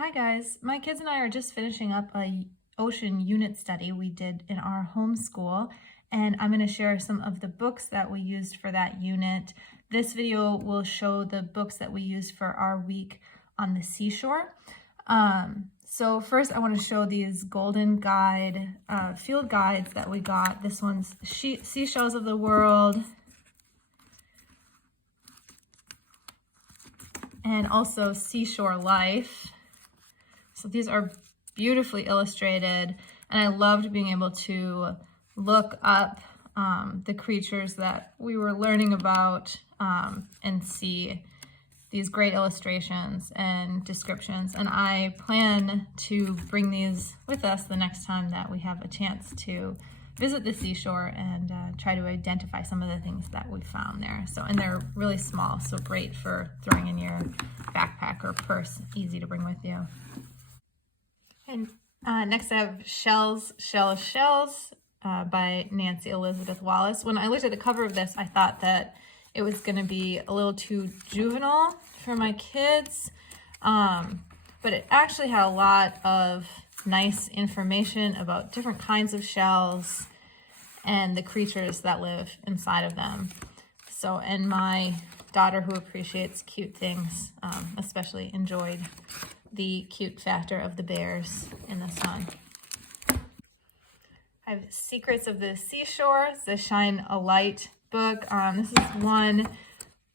Hi guys, my kids and I are just finishing up a ocean unit study we did in our homeschool, and I'm going to share some of the books that we used for that unit. This video will show the books that we used for our week on the seashore. So first I want to show these golden guide field guides that we got. This one's Seashells of the World, and also Seashore Life. So these are beautifully illustrated, and I loved being able to look up the creatures that we were learning about and see these great illustrations and descriptions. And I plan to bring these with us the next time that we have a chance to visit the seashore and try to identify some of the things that we found there. And they're really small, so great for throwing in your backpack or purse, easy to bring with you. And next I have Shells, Shells, Shells by Nancy Elizabeth Wallace. When I looked at the cover of this, I thought that it was going to be a little too juvenile for my kids, but it actually had a lot of nice information about different kinds of shells and the creatures that live inside of them. And my daughter, who appreciates cute things, especially enjoyed the cute factor of the bears in this one. I have Secrets of the Seashore, the Shine a Light book. This is one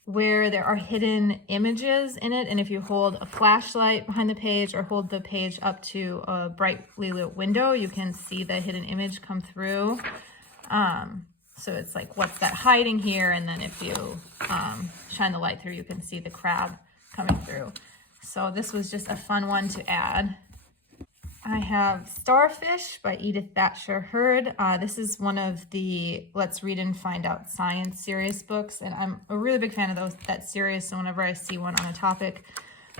where there are hidden images in it, and if you hold a flashlight behind the page or hold the page up to a brightly lit window, you can see the hidden image come through. So it's like, what's that hiding here? And then if you shine the light through, you can see the crab coming through. So this was just a fun one to add. I have Starfish by Edith Thatcher Hurd. This is one of the Let's Read and Find Out Science series books, and I'm a really big fan of that series, so whenever I see one on a topic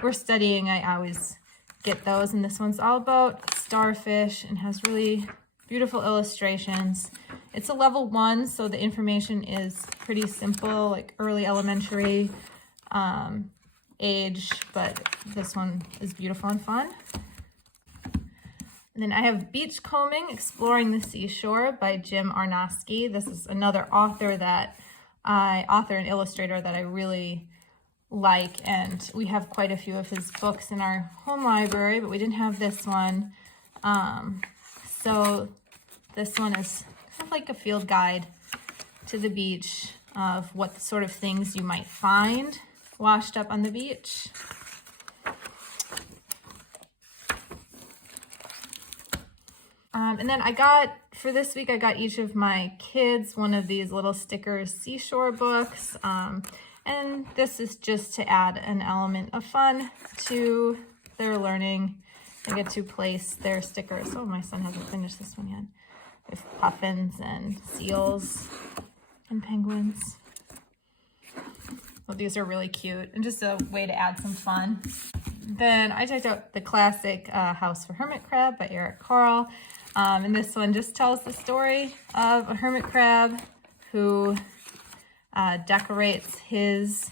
we're studying, I always get those, and this one's all about starfish and has really beautiful illustrations. It's a level 1, so the information is pretty simple, like early elementary age, but this one is beautiful and fun. And then I have Beachcombing, Exploring the Seashore by Jim Arnosky. This is another author and illustrator that I really like, and we have quite a few of his books in our home library, but we didn't have this one. So this one is kind of like a field guide to the beach of what sort of things you might find washed up on the beach. And then for this week, I got each of my kids one of these little stickers Seashore books. And this is just to add an element of fun to their learning. They get to place their stickers. Oh, my son hasn't finished this one yet. With puffins and seals and penguins. Well, these are really cute and just a way to add some fun. Then I checked out the classic House for Hermit Crab by Eric Carle. And this one just tells the story of a hermit crab who decorates his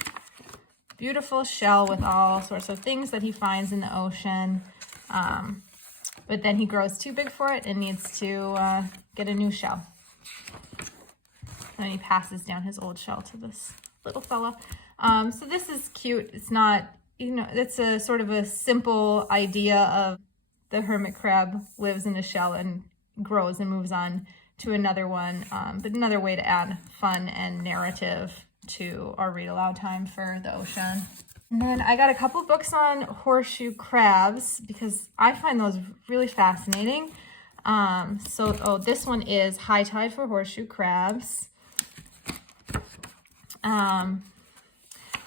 beautiful shell with all sorts of things that he finds in the ocean. But then he grows too big for it and needs to get a new shell. And he passes down his old shell to this little fella. So this is cute. It's not, it's a sort of a simple idea of the hermit crab lives in a shell and grows and moves on to another one, but another way to add fun and narrative to our read aloud time for the ocean. And then I got a couple books on horseshoe crabs because I find those really fascinating. This one is High Tide for Horseshoe Crabs. And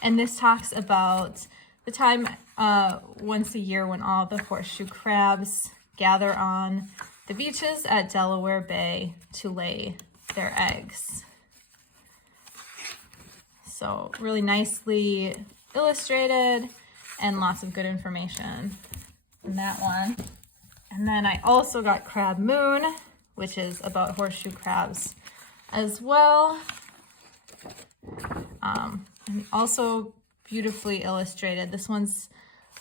this talks about the time once a year when all the horseshoe crabs gather on the beaches at Delaware Bay to lay their eggs. So really nicely illustrated and lots of good information in that one. And then I also got Crab Moon, which is about horseshoe crabs as well. And also beautifully illustrated. This one's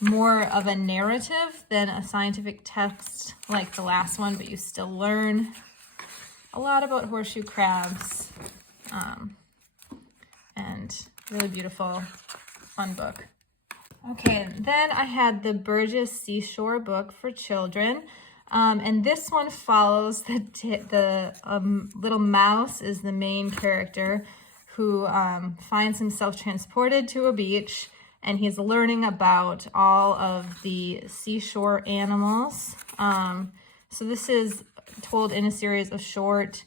more of a narrative than a scientific text like the last one, but you still learn a lot about horseshoe crabs. And really beautiful, fun book. Okay, then I had the Burgess Seashore book for children. And this one follows the little mouse is the main character who finds himself transported to a beach, and he's learning about all of the seashore animals. So this is told in a series of short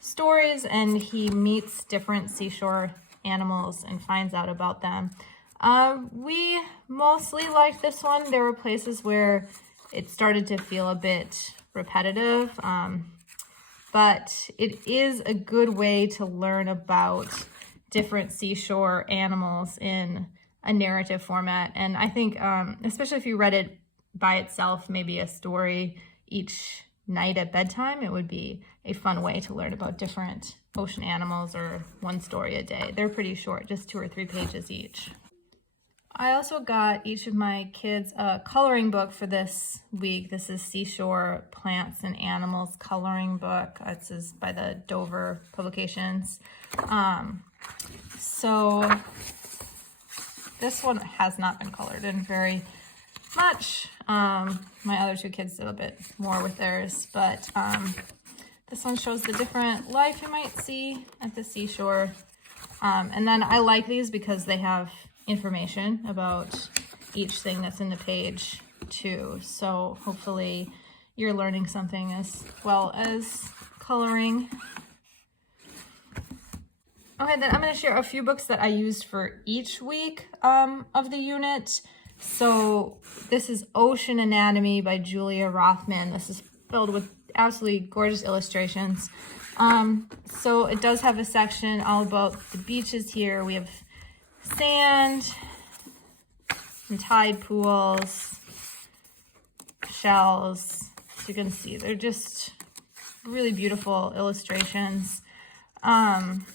stories, and he meets different seashore animals and finds out about them. We mostly liked this one. There were places where it started to feel a bit repetitive, but it is a good way to learn about different seashore animals in a narrative format. And I think, especially if you read it by itself, maybe a story each night at bedtime, it would be a fun way to learn about different ocean animals, or one story a day. They're pretty short, just 2 or 3 pages each. I also got each of my kids a coloring book for this week. This is Seashore Plants and Animals coloring book. This is by the Dover Publications. So this one has not been colored in very much. My other 2 kids did a bit more with theirs, but this one shows the different life you might see at the seashore. And then I like these because they have information about each thing that's in the page too. So hopefully you're learning something as well as coloring. Okay, then I'm going to share a few books that I used for each week of the unit. So this is Ocean Anatomy by Julia Rothman. This is filled with absolutely gorgeous illustrations. So it does have a section all about the beaches here. We have sand and tide pools, shells. As you can see, they're just really beautiful illustrations. And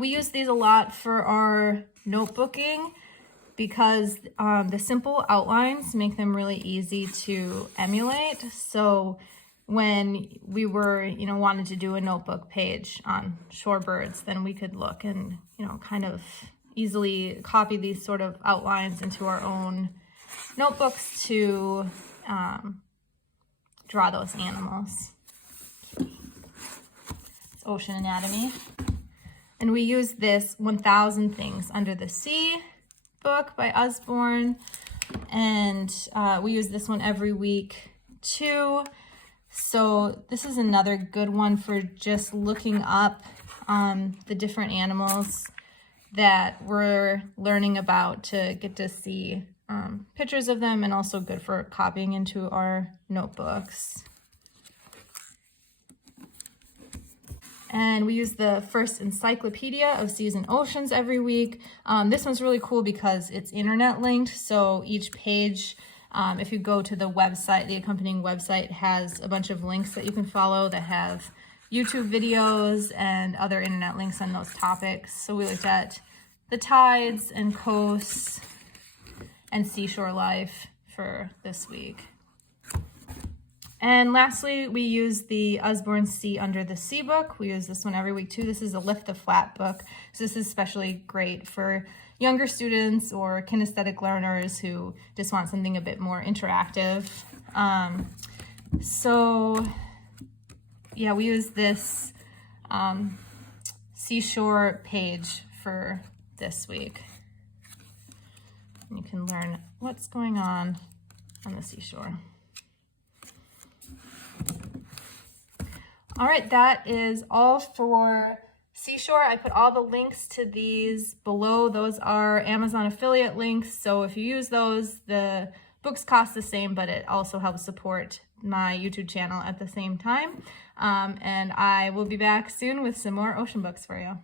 we use these a lot for our notebooking because the simple outlines make them really easy to emulate. So when we were, wanted to do a notebook page on shorebirds, then we could look and, kind of easily copy these sort of outlines into our own notebooks to draw those animals. It's Ocean Anatomy. And we use this 1000 Things Under the Sea book by Usborne. And we use this one every week too. So this is another good one for just looking up the different animals that we're learning about, to get to see pictures of them, and also good for copying into our notebooks. And we use the first Encyclopedia of Seas and Oceans every week. This one's really cool because it's internet linked, so each page, if you go to the website, the accompanying website has a bunch of links that you can follow that have YouTube videos and other internet links on those topics. So we looked at the tides and coasts and seashore life for this week. And lastly, we use the Usborne Sea Under the Sea book. We use this one every week too. This is a Lift the Flap book. So this is especially great for younger students or kinesthetic learners who just want something a bit more interactive. So yeah, we use this seashore page for this week. And you can learn what's going on the seashore. All right, that is all for Seashore. I put all the links to these below. Those are Amazon affiliate links, so if you use those, the books cost the same, but it also helps support my YouTube channel at the same time. And I will be back soon with some more ocean books for you.